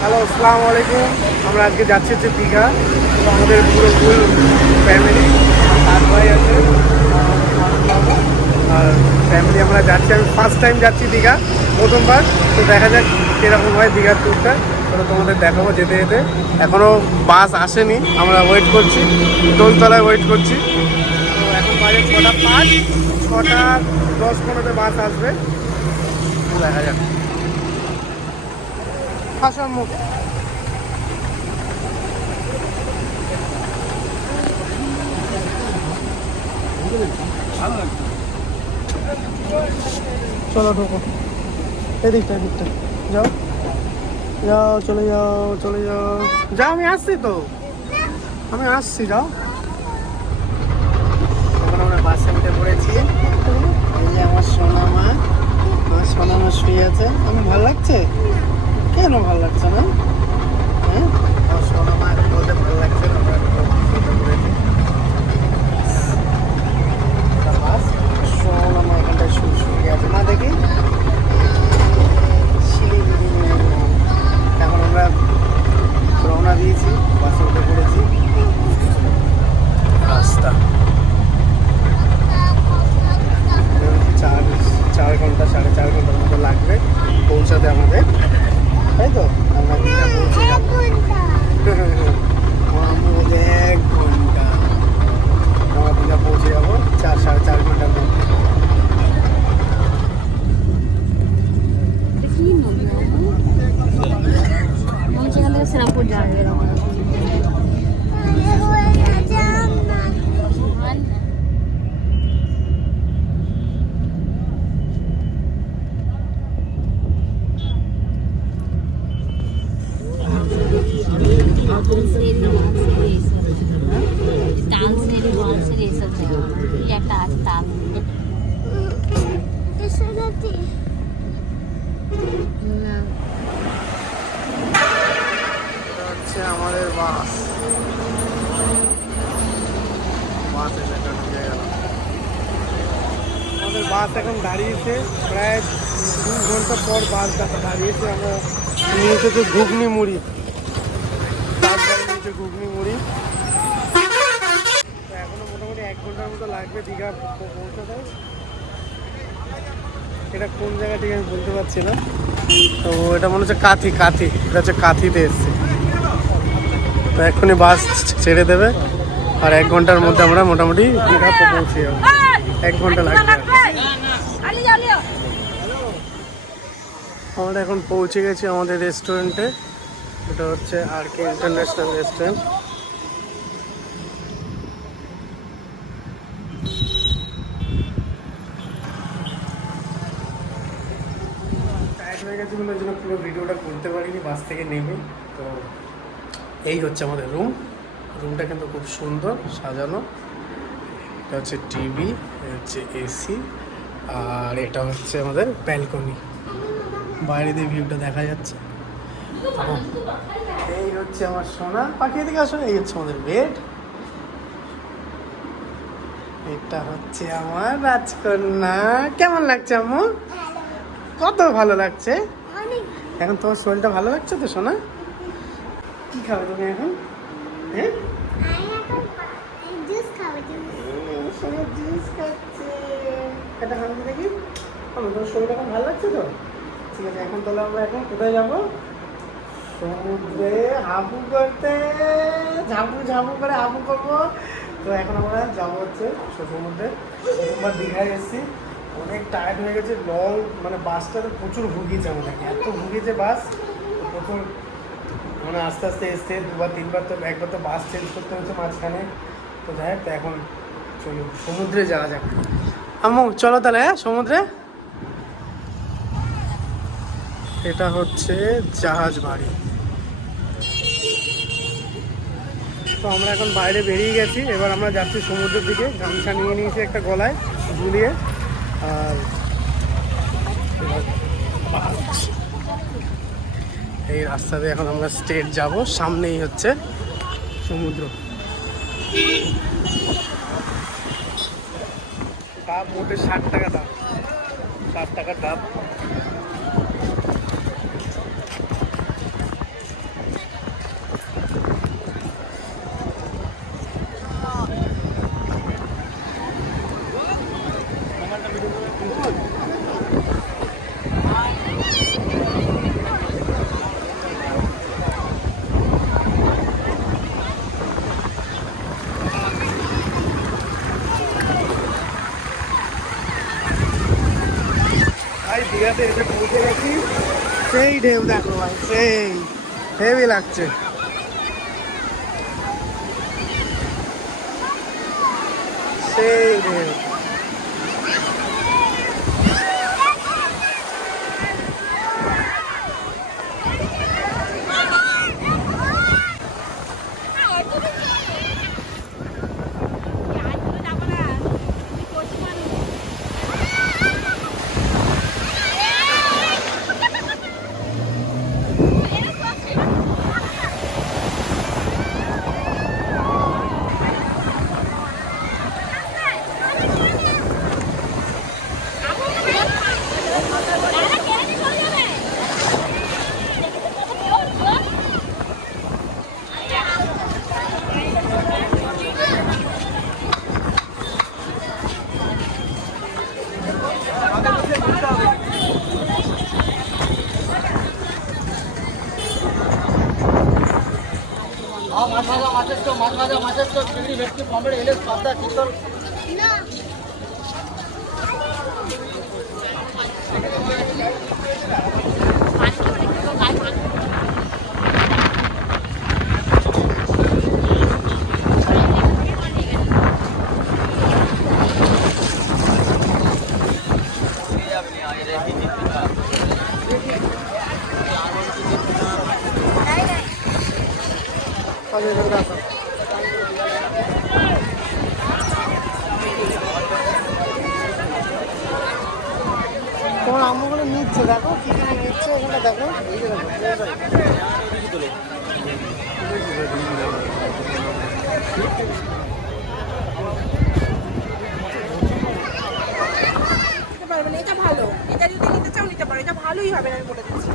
Hello, আসসালামু আলাইকুম। আমরা আজকে যাচ্ছি হচ্ছে দীঘা। তো আমাদের পুরো ফুল ফ্যামিলি, দাদু ভাই আছে আর ফ্যামিলি আমরা যাচ্ছি। আমি ফার্স্ট টাইম যাচ্ছি দীঘা, প্রথমবার। তো দেখা যাক কীরকম হয় দীঘার ট্যুরটা। তো তোমাদের দেখাবো যেতে যেতে। এখনও বাস আসেনি, আমরা ওয়েট করছি, দোলতলায় ওয়েট করছি। তো এখন বাজে 6:05, 6:10-15 বাস আসবে। দেখা যাক। আসার মুখ চলো ঢোকো, এদিকটা এদিকটা যাও যাও, চলে যাও চলে যাও যাও। আমি আসছি তো, আমি আসছি, যাও। এখন আমরা বাসে উঠে পড়েছি। এই যে আমার সোনা মা, আমার সোনা মা শুয়ে আছে। আমি ভালো লাগছে? কেন ভালো লাগছে না? হ্যাঁ, আমার সোনা মা এখন বলতে ভালো লাগছে না। আমরা উঠে পড়েছি। সোনা মা এখানটায় শুয়ে আছে না, দেখি এখন আমরা রওনা দিয়েছি, বাসে উঠে পড়েছি। রাস্তা 4 ঘন্টা 4.5 ঘন্টার মতো লাগবে পৌঁছাতে আমাদের, তাই তো? আমরা দীঘা পৌঁছে যাবো। আমরা বলতে 1 ঘন্টা আমরা দীঘা পৌঁছে যাবো 4-4.5 ঘন্টার মধ্যে। শ্রীরামপুর যাবে আমাদের বাস এসে ঢুকে গেল। আমাদের বাস এখন দাঁড়িয়েছে, প্রায় 2 ঘন্টা পর বাস দাঁড়িয়েছে। আমরা নিয়ে এসেছি ঘুগনি মুড়ি, নিয়েছে ঘুগনি মুড়ি। তো এখনো মোটামুটি 1 ঘন্টার মতো লাগবে দীঘা পৌঁছাতে। এটা কোন জায়গা ঠিক আমি বলতে পারছি না। তো এটা মনে হচ্ছে কাথি, এটা হচ্ছে কাথিতে এসছে। তো এক্ষুনি বাস ছেড়ে দেবে, আর 1 ঘন্টার মধ্যে আমরা মোটামুটি দীঘা পৌঁছে যাবো। 1 ঘন্টা লাগবে। আমরা এখন পৌঁছে গেছি আমাদের রেস্টুরেন্টে। এটা হচ্ছে RK ইন্টারন্যাশনাল রেস্টুরেন্ট। টায়ার্ড হয়ে গেছে বলে ওই জন্য পুরো ভিডিওটা করতে পারিনি বাস থেকে নেমে। তো এই হচ্ছে আমাদের রুমটা কিন্তু খুব সুন্দর সাজানো। এটা হচ্ছে টিভি, হচ্ছে AC, আর এটা হচ্ছে আমাদের ব্যালকনি, বাইরে দিয়ে ভিউটা দেখা যাচ্ছে। এই হচ্ছে আমার সোনা পাখি, এদিকে আসো। এই হচ্ছে আমাদের বেড। এটা হচ্ছে আমার রাজকন্যা। কেমন লাগছে আম্মু? কত ভালো লাগছে। এখন তোমার শরীরটা ভালো লাগছে তো সোনা? কি খাবে তুমি এখন? হ্যাঁ, জুস খাচ্ছে। এটা হাঁটতে দেখি। তোমার শরীর এখন ভালো লাগছে তো? ঠিক আছে, এখন তাহলে আমরা এখন কোথায় যাবো? সমুদ্রে হাবু করতে, ঝাবু করে হাবু করবো। তো এখন আমরা যাবো হচ্ছে সমুদ্রে। প্রথমবার দীঘায় এসেছি, অনেক টায়ার্ড হয়ে গেছে। লং মানে বাসটাতে প্রচুর ভুগিয়েছে আমাদেরকে, এত ভুগিয়েছে বাস। প্রচুর মানে আস্তে আস্তে এসছে 2-3বার, তো একবার তো বাস চেঞ্জ করতে হচ্ছে মাঝখানে। তো যাই হোক, তো এখন চলো সমুদ্রে যাওয়া যাক। আম্মু চলো তাহলে সমুদ্রে। এটা হচ্ছে জাহাজ বাড়ি। তো আমরা এখন বাইরে বেরিয়ে গেছি, এবার আমরা যাচ্ছি সমুদ্রের দিকে। গামছা নিয়ে নিয়েছি একটা গলায় ঝুলিয়ে। আর এই রাস্তাতে এখন আমরা স্ট্রেট যাব, সামনেই হচ্ছে সমুদ্র। দাম মোটে 60 টাকা দাম, 60 টাকার দাম। ঢেউ দেখো ভাই, সেই হেভি লাগছে। সেই ঢেউ। মাছের তো চিংড়ি ভেটকি পমড়ে ইলিশ পাবদা চিতল। তোমার আম্মুগুলো নিচ্ছে, দেখো কি কি নিচ্ছে ওখানে, দেখো এটা ভালো, এটা যদি নিতে চাও নিতে পারো, এটা ভালোই হবে, আমি বলে দিচ্ছি।